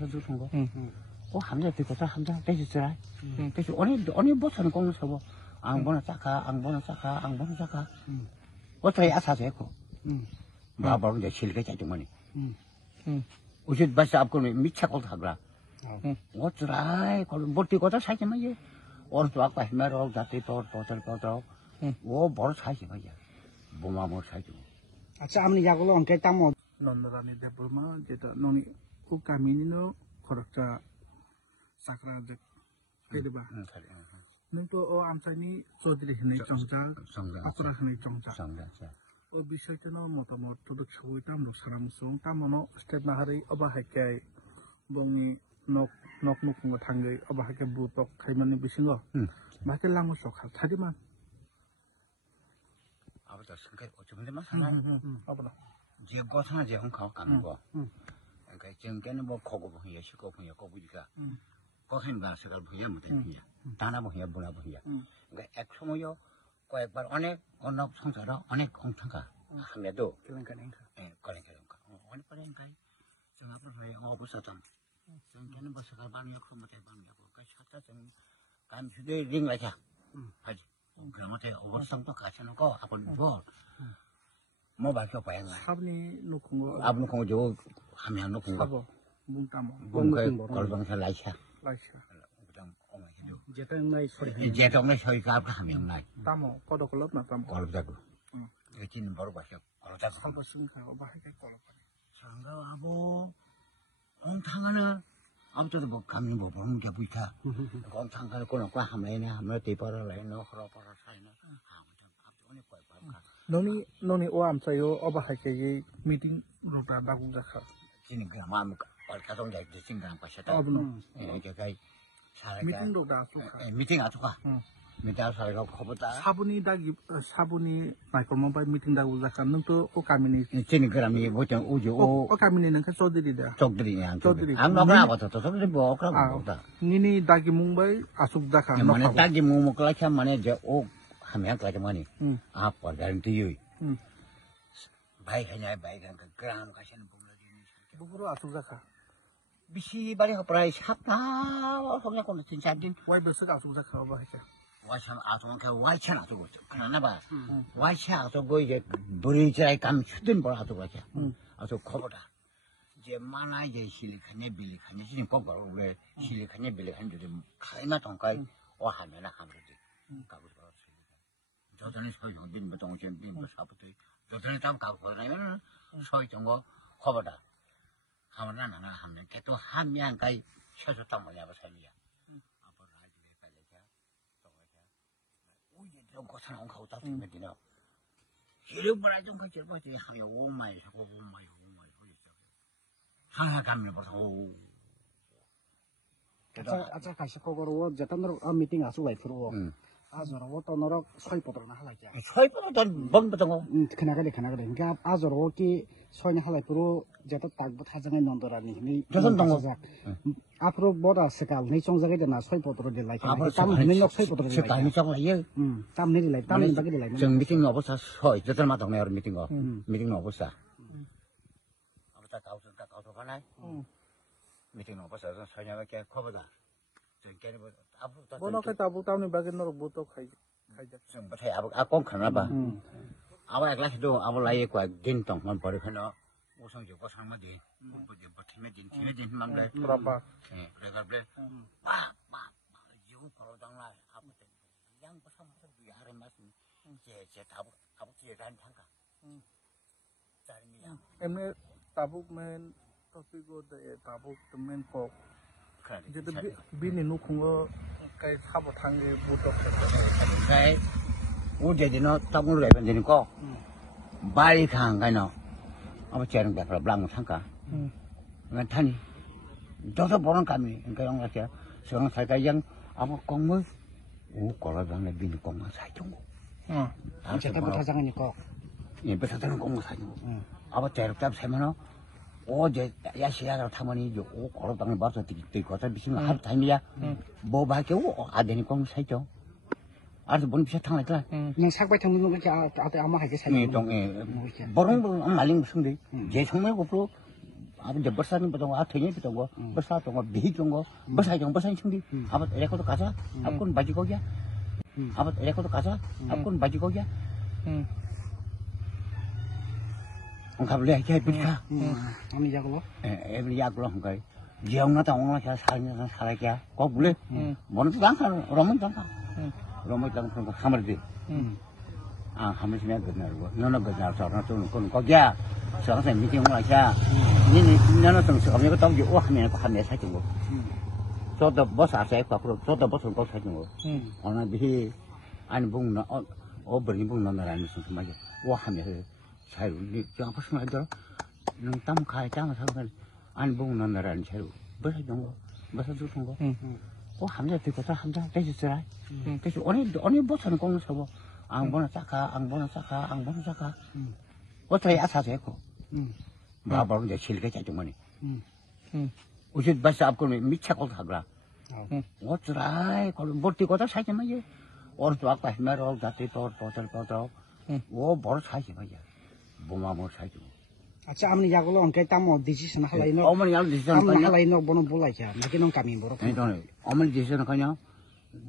해줄 거. 함자 듣고서 함자 되셨어요. 그래서 오늘 못 사는 공을 서고 앙보나 싸가. 어떻게 아사서 했고. 마법은 이제 실게 자주머니. 우리 벌써 앞거는 미쳐고 하더라. 어쩌라, 못 뛰고도 살지 마지. 오른쪽 아까 힘으로 잡지 보들. 뭐 살지 마지. 뭐만 살지. 아차 아무리 야구로 안 깨다 뭐. 넌나라니 대보마 제가 너니 우카미니노 코락자 사크라데 데르바. 너또 암사니 소들이 힘내 정자. 아쿠라 힘내 정자. বিষয়টা মতামত তো ছবিতাম সারাম সং তামনো স্টেপ নাহারি অবাহাকে বংনি নক নুকুঙ্গ থাঙ্গै অবাহাকে বুতক খাইমানি বিসিঙ্গ বাকে লাঙ্গো সখা थादिमा 아버지 성격 어쩌면 사나 아버나 제 거사나 제 홍카고 가는 거 그러니까 정께는 뭐 고고 보여 실고 보여 고부지가 거긴 가서가 보여 못 되냐 다나 보여 보나 보여 그러니까 액션이요 কয়েকবার অনেক অন্য সংসার অনেক সংখ্যা 하면도 그러니까 어느 거랭가이 정 앞으로 해 어부서던 정께는 버스가 반이야 그런 것에 반이고 그 샷자 정 감수대 링라자 하지 그런 것에 어버성도 같이는 거 아버지 뭐 밝혀 봐야 사브니 누쿠고 아부 거 저 하면 놓고 거 뭉따모 걸방사 라이샤 제동의 소리가 하면 날 따모 거덕걸럽나 따모 걸자고 이거 지는 바로 봐서 걸자고 한번 쓰니까 어바하게 걸어봐 장가와보 엉탕하나 아무튼 뭐 감는 뭐 보는 게 보이다 엉탕하나 거는 과 하면에 하면 뒤바라래 너 허러버러 사이나 아무튼 오늘 거야 너니 오암사요 어바하게 미팅 루다 바구자카 지는 그 마음 가동자 생각 봤었다 제가 미팅 루다 미팅 아주가 미팅 아주가 거보다 사분이 마이크로모바일 미팅 다구자카 너또 오카미니 지는 그람이 뭐죠 우주 오카미니는 그 소들이다 쪽들이냐 안 먹으나 보다 또 소들이 뭐 그런 거다 니니 다기 뭉바이 아숙자카 만에 다기 뭉 그렇게 만에 저오 하면 까지만이 아 버다는 뒤에 바이가냐 그 그람 가시는 분들이 누구로 아숙자카 비시 바리 허브라이 샵나 성냥 거는 진짜 din 와이버스가 아숙자카 어바하게 와참 아주만 그 와이찬 아주고 그러나 봐 와이찬 아주고 이제 브리지라이 감 휴든 볼 아주고 아주 커버다 이제 만화 이제 실리카네 빌리카네 지금 뽑고 왜 실리카네 빌리카네 좀 가이마 동가이 와 하면은 아무래도 가고 저전에 소용 빈 동전 빈 사부터 저전에 땀 가고 그러면은 소이 정도 커버다 하면은 나나 하면 또 한면까지 쳐줬다 뭐냐 버선이야 앞으로 아직에 빨리자 저거자 오이제 좀 고생 안 가고 딱 되면 되나 이런 거라 좀 그치 뭐지 하여 오마이 어딨어 하나 가면 벌써 오 아차 가시고로 저탄으로 미팅 아수 와이프로 아저로 또너로 소이포도나 할라자 소이포도 뭔부터 그나가래 그러니까 아저로기 소니 할라이프로 제가 딱부 타정에 논더라니 조선동호 앞으로 뭐라 색깔 네 종자게 되나 소이포도로 될라이 땀내는 역 소이포도로 색깔이 적어 예 땀내리 라이 땀내는 바게 될라이 정 미팅 어버사 소이 저들마 동네 미팅 거 미팅 어버사 어버사 가우서 가나 미팅 어버사 소냐게 커버다 정께는 뭐 앞으로 뭐나게 따부 따니 바게 너로 부터 가이자 좀 버텨 아공 가나 봐 아버 클래스도 아버 라이 과 딘동 만 버리 하나 우선 저거 상마디 뭐지 버티면 딘 힘만데 브라바 예 그래가 그래 빠 이거 바로 당라 아무튼 양부 삼서 위하래 말씀 제 다부 뒤에 간 상가 자리미야 에메 따부면 토피고 데 따부 때면 꼭 이제 비니 누군가 cái 사보 당게 부터 cái 우제 되는 따분을 내면 되는 거 빨리 간 가노 아마 쟤는 다 블랑 상가 난 타니 저도 보는 감이 그러니까 영락이야 저는 살다 양 아마 공무 오 걸어다는 비니 공무 사이정고 제가 타장하니까 예 베사다는 공무 사이정고 아마 대럽답 세면은 어제 야시야로 타머니 오 걸어다는 밥서 되게 거다 비시면 하루 타임이야 뭐 밖에 안 되는 공무 사이죠 알아서 뭔 비슷한 거 있더라 그냥 삭발 정도 그렇게 아마 하게 살려 동에 버릉 말린 무슨데 제 정말 고프로 아버지 버사는 보통 아트니 보통 거 버사 동거 비히 동거 버사정 버사인 청디 아버지 에레코도 가자 아버군 바지고기야 아버지 에레코도 가자 아버군 바지고기야 가볼래 이렇게 해볼까 아니 야글로 에브리 야글로 한가 지역나다 옹나 자 살면 살아야 꼭 불래 뭐는 장사 로만 장사 로만 장사 그 하mer디 아 하면서 그날고 너는 그날 저런 좀 거기야 저한테 미팅 올라자 니는 너는 좀 저거 또 요 하면 하면 사진 거 저도 뭐 사세 갖고 저도 무슨 거 사진 거 오늘 비 아니 봉나 버니 봉나 나라는 무슨 말이야 와 하면 잘 우리 저 무슨 말이야 너땀 가야 짱 사는 아니 봉나 나라는 잘 무슨 거 무슨 좋은 거 하면 되고 저 함자 되시더라 그래서 오늘 뭐 사는 공을 사고 안 보는 싸가 어떻게 아사세고 마법 이제 실게 자주머니 우리 버스 앞으로 미쳐고 하더라 어쩌라 그걸 못 뛰고도 사지 마요 어디서 아까 해매로 자티 또 뭐 사지 마요 뭐만 못 사지 아차 아무리 야글로 안 깨다 뭐 디시션 할라이노 어머니 양 디시션 아무리 할라이노 보는 볼라이야 나기는 감이 뭐로 그러니까 어머니 디시션 그냥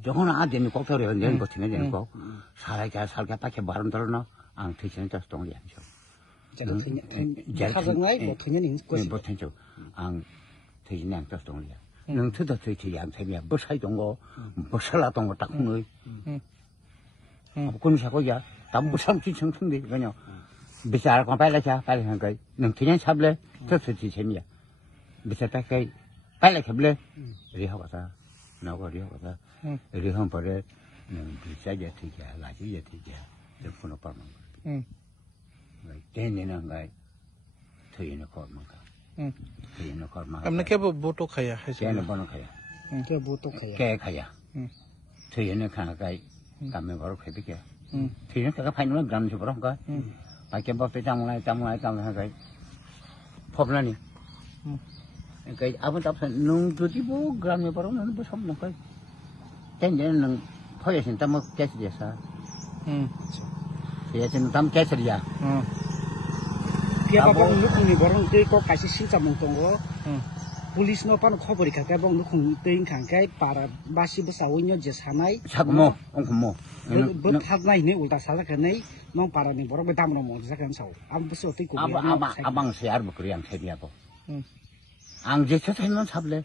저거는 아들이 꼭 소리를 내는 거 치는 되는 거 살게 밖에 말은 들어나 안 되시는 자 동이 아니죠. 가정나이 뭐 그냥 것이 못 tencho 안 되시는 양 동이야. 능 트도 되지 양 세미야 뭐 사이 동거 뭐 살라던 거 딱 홍의. 그건 사고야. 담부 삼치 청청대 그냥 비싸 거 빨리 한 거. 능 그냥 잡래 터트지 재미야. 비싸 딱게 빨리 잡래. 리하고다. 나고 리하고다. 리한 버에 비싸게 되게 라지게 되게 telephone apartment tenene ngai thayene kormanga thayene kormanga amne ke boto khaya hai kene bono khaya ke boto khaya ke khaya thayene khana kai kamme baro khebe ke thayene ka phai no gram chubro ka pa ke ba pe tam lai kai phobla ni kai abon tap nung tu ti bo gram ne baro no bo som no kai tenene nang phoi sin tam ke si sa ya chen tam ke sri ya Pia babang nukung ni borong tei ko kasi sinca mongtongo pulis no pan khobori ka babang nukung teing khang kai para basi besawinyo jesanai sakmo ongmo bethatnai ni ulta sala kanai nong para ni borong betam no mong jakan saw am beso tei ko abang siar bukri yang sedia ko ang je chathainon sable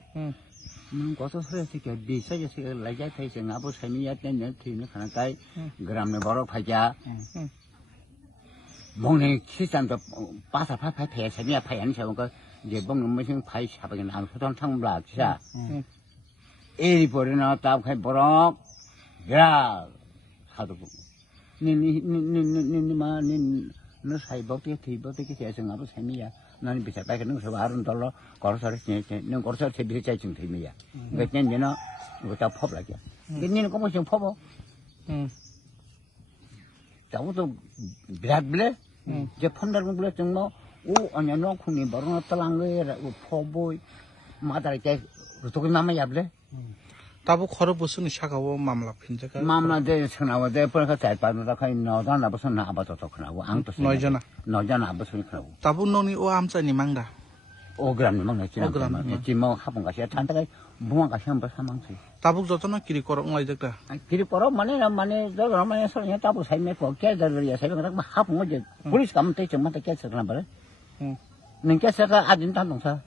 nung koso sore se ke bisa je se laja thai se ngabo samiya ten ne thine khana kai gram ne borok phaja 몽네 시장도 빠사 파파 배 세미야 파연 세우고 이제 몽는 무슨 파이 샤바긴 안 소던 탕블라 지사 에리 버리나 답해 버럭 야 하도 니니니니니니마니 너 사이버게 티버게 계정하고 세미야 나는 비싸 빠게 능 서바 아른 달러 거르서를 능 거르서 세비 짜증 되미야 그때 니는 이거 퍼블라게 니는 거 무슨 퍼버 자우도 비라블레 제 펀더는 불렀 정말 오 아니야 너 군이 바로 나타난 거야 포보이 마다리게 도기 마마 야블레 tabu khoro busun shagawo mamla phinjaka mamla de snawa de por ka sai pa na khai no da na busun na abato to khna ang to no jana busun khna tabu noni o amcha ni mangda o gram ni mang chi na chi mo ha bang ka sia than ta kai buang ka siam ba samang chi tabu jotono kiri koro ngai jakta kiri koro mane do gram mane so nya tabu sai me ko ke dar ya sai ka ha bang je pulis kam te chma ta ke sa na ba ning ke sa ka adin tan dong sa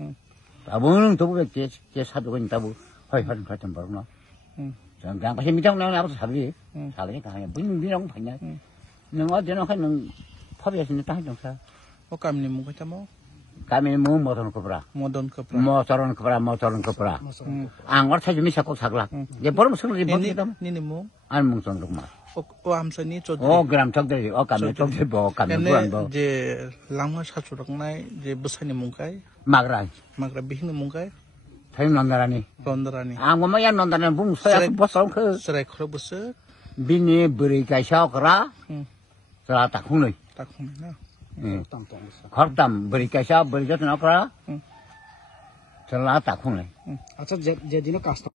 tabu nung to bu ke sa do ni tabu hơi hơn phải tầm bậc nó, chẳng hạn có khi mình trong nó nào sao vậy, sao đấy cả nhà bún bún nóng phải nhá, nhưng ở chỗ nó phải nung phơi về xin ta trong sao, o kam ni mu ka chamo kami mu motor kopra, motor kopra, angor saja misal kok sakla, dia baru masuk di bawah kita, ni mu, an mungkin rumah, o amsa ni chod, gram chod dari, kami chod dari bawah, kami bukan bawah, je langma satu orang nai, je besar ni mungkai, magra bihin ni mungkai. thấy nondarani, ang mo yan nondaran bung saya bosong ke, serai khoro besar, bini beri kaisau kera, serat tak hunai, na, khortam beri kaisau beri jatuh nakra, serat tak hunai. Acha jadi no custom